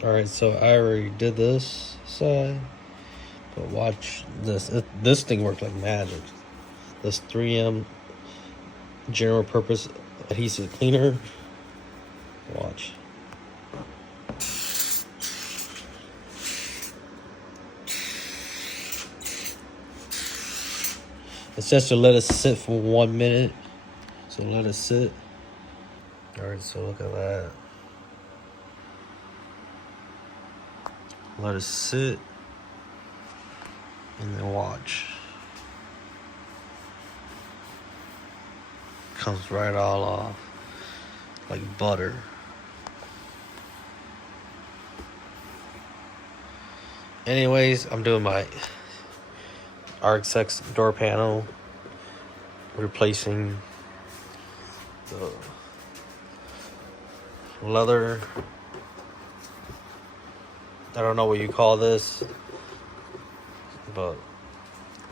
Alright, so I already did this side, but watch this. This thing worked like magic. This 3M general purpose adhesive cleaner. Watch. It says to let it sit for 1 minute. So let it sit. Alright, so look at that. Let it sit. And then watch. Comes right all off. Like butter. Anyways, I'm doing my RSX door panel. Replacing the leather. I don't know what you call this, but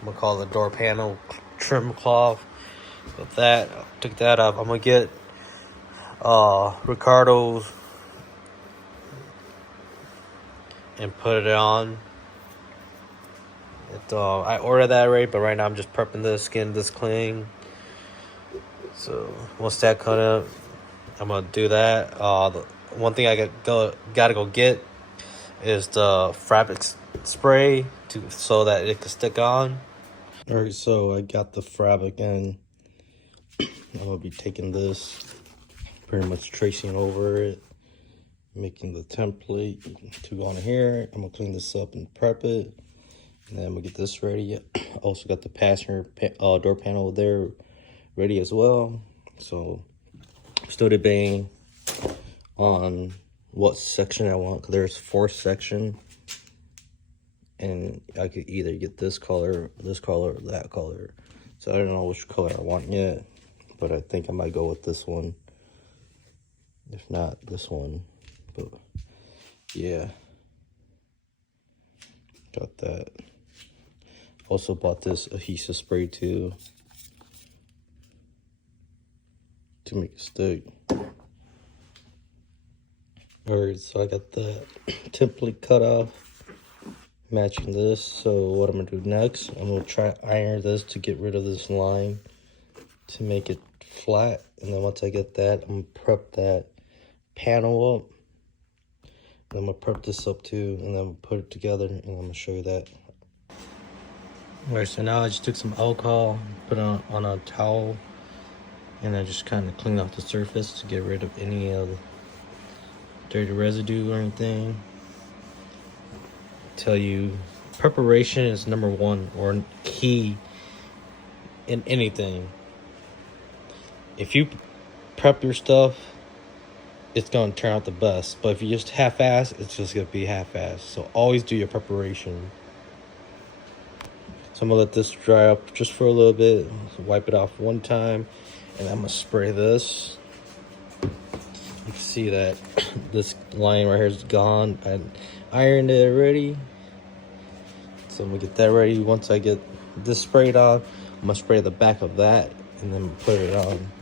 I'm gonna call it the door panel trim cloth. But that, took that off. I'm gonna get Ricardo's and put it on. I ordered that already, but right now I'm just prepping this, getting this clean. So once that cut up, I'm gonna do that. The one thing I gotta go get is the frantic spray so that it can stick on. All right, so I got the frantic and I'm gonna be taking this, pretty much tracing over it, making the template to go on here. I'm gonna clean this up and prep it, and then I'm gonna get this ready. Also got the passenger door panel there ready as well. So still debating on what section I want, because there's 4 sections, and I could either get this color, or that color. So I don't know which color I want yet, but I think I might go with this one, if not this one. But yeah, got that. Also bought this adhesive spray too, to make it stick. Alright, so I got the template cut off, matching this. So what I'm gonna do next, I'm gonna try iron this to get rid of this line, to make it flat. And then once I get that, I'm gonna prep that panel up. And I'm gonna prep this up too, and then I'm gonna put it together, and I'm gonna show you that. Alright, so now I just took some alcohol, put it on a towel, and I just kind of cleaned off the surface to get rid of any of the dirty residue or anything. Tell you, preparation is #1 or key in anything. If you prep your stuff, it's gonna turn out the best. But if you just half-ass, it's just gonna be half-ass. So always do your preparation. So I'm gonna let this dry up just for a little bit, wipe it off one time, and I'm gonna spray this. You can see that this line right here is gone. I ironed it already. So I'm gonna get that ready. Once I get this sprayed off, I'm gonna spray the back of that and then put it on.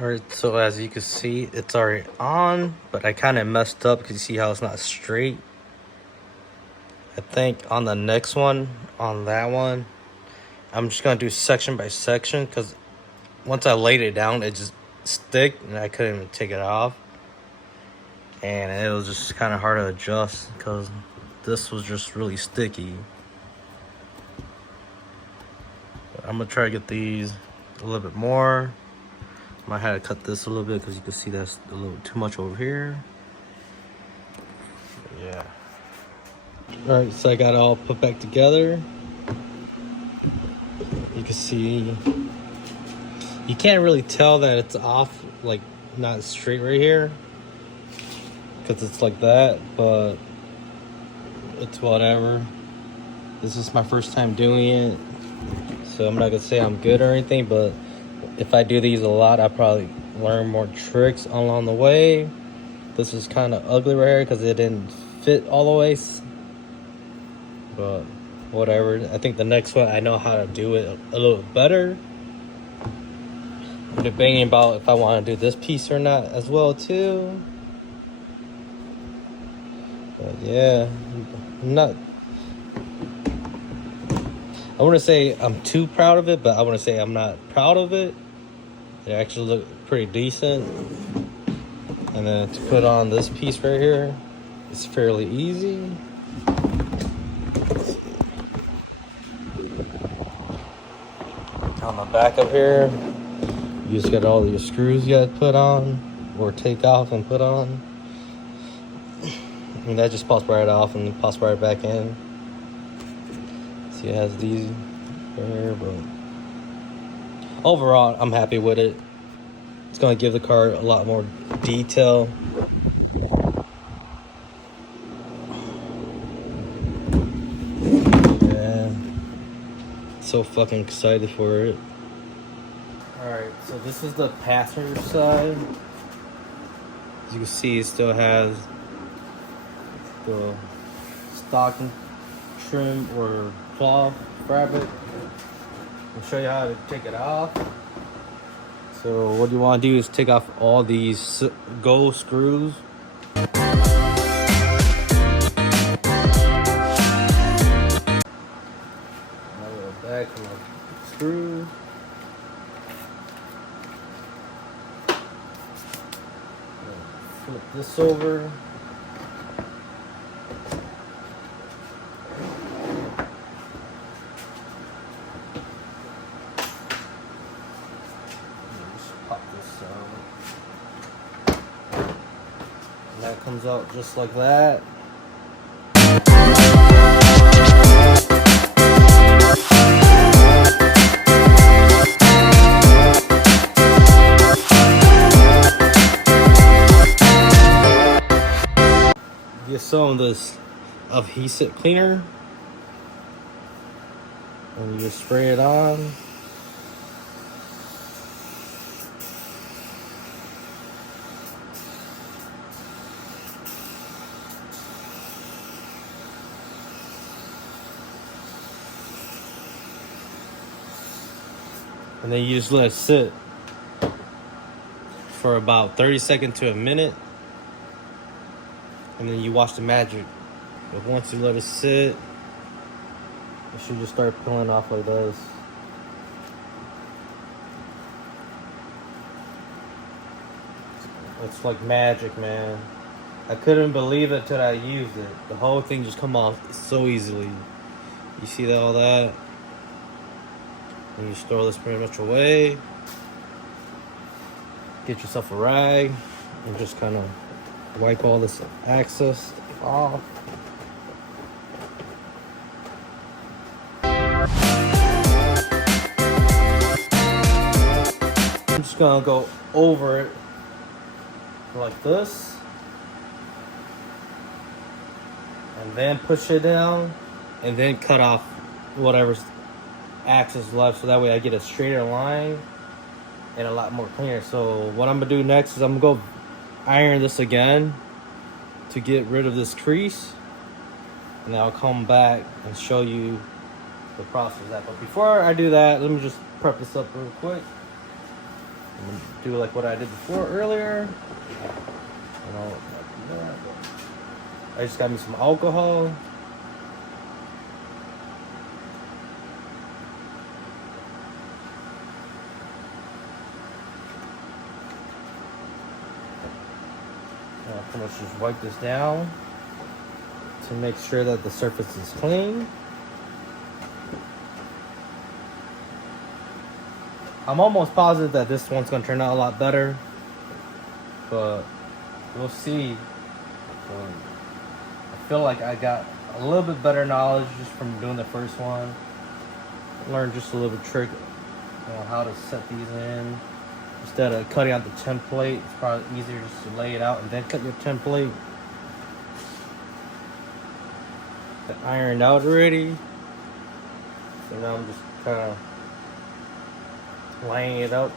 Alright, so as you can see, it's already on, but I kind of messed up because you see how it's not straight. I think on the next one, on that one, I'm just going to do section by section, because once I laid it down, it just stick and I couldn't even take it off. And it was just kind of hard to adjust because this was just really sticky. But I'm going to try to get these a little bit more. Might have to cut this a little bit because you can see that's a little too much over here. Yeah. Alright, so I got it all put back together. You can see, you can't really tell that it's off, like not straight right here, because it's like that, but it's whatever. This is my first time doing it, so I'm not gonna say I'm good or anything, but if I do these a lot, I probably learn more tricks along the way. This is kind of ugly right here because it didn't fit all the way, but whatever. I think the next one I know how to do it a little better. I'm debating about if I want to do this piece or not as well too. But yeah, I'm not, I wouldn't say I'm too proud of it, but I wouldn't say I'm not proud of it. It actually looked pretty decent. And then to put on this piece right here, it's fairly easy. On the back up here, you just got all your screws you got to put on or take off and put on. And that just pops right off and pops right back in. See, it has these right here, but overall, I'm happy with it. It's gonna give the car a lot more detail. Yeah, so fucking excited for it. Alright, so this is the passenger side. As you can see, it still has the stocking trim or cloth fabric. I'll show you how to take it off. So what you want to do is take off all these gold screws. Back on the screws. Flip this over. And that comes out just like that. Get some of this adhesive cleaner and you just spray it on. And then you just let it sit for about 30 seconds to a minute. And then you watch the magic. But once you let it sit, it should just start peeling off like this. It's like magic, man. I couldn't believe it till I used it. The whole thing just come off so easily. You see that, all that? And you throw this pretty much away. Get yourself a rag and just kind of wipe all this excess off. I'm just gonna go over it like this and then push it down and then cut off whatever's axis left, so that way I get a straighter line and a lot more cleaner. So what I'm gonna do next is I'm gonna go iron this again to get rid of this crease, and then I'll come back and show you the process of that. But before I do that, let me just prep this up real quick. I'm gonna do like what I did before earlier. I just got me some alcohol. I'll pretty much just wipe this down to make sure that the surface is clean. I'm almost positive that this one's gonna turn out a lot better, but we'll see. I feel like I got a little bit better knowledge just from doing the first one. Learned just a little bit trick on how to set these in. Instead of cutting out the template, it's probably easier just to lay it out and then cut your template. Got ironed out already. So now I'm just kind of laying it up.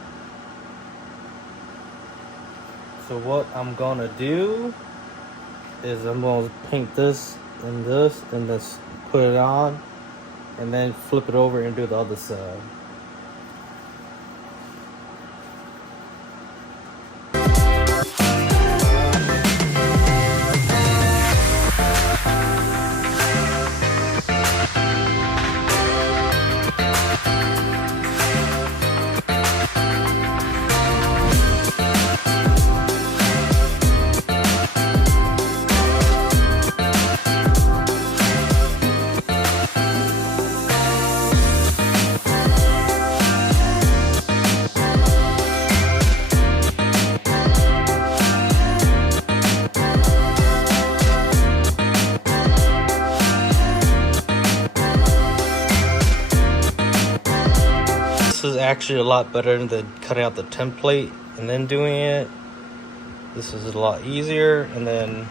So what I'm gonna do is I'm gonna paint this and this, and just put it on, and then flip it over and do the other side. This is actually a lot better than cutting out the template and then doing it. This is a lot easier. And then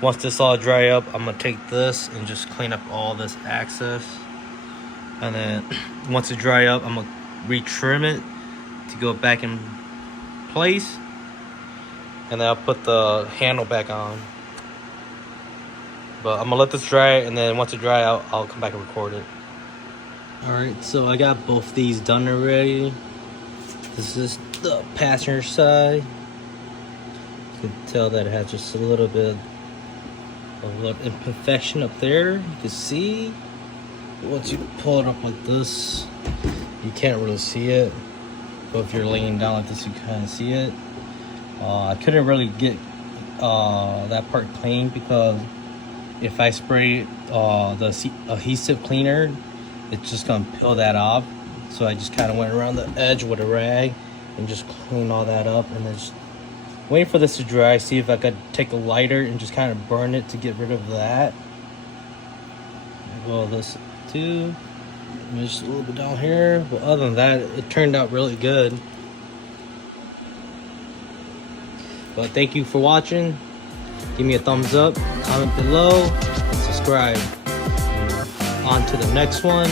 once this all dry up, I'm gonna take this and just clean up all this excess. And then once it dry up, I'm gonna retrim it to go back in place. And then I'll put the handle back on. But I'm gonna let this dry, and then once it dry out, I'll come back and record it. Alright, so I got both these done already. This is the passenger side. You can tell that it has just a little bit of imperfection up there. You can see once you pull it up like this, you can't really see it. But if you're laying down like this, you kind of see it. I couldn't really get that part clean because if I spray the adhesive cleaner, it's just gonna peel that off. So I just kind of went around the edge with a rag and just clean all that up, and then just wait for this to dry. See if I could take a lighter and just kind of burn it to get rid of that. Well, this too, just a little bit down here. But other than that, it turned out really good. But thank you for watching. Give me a thumbs up, comment below, and subscribe. On to the next one.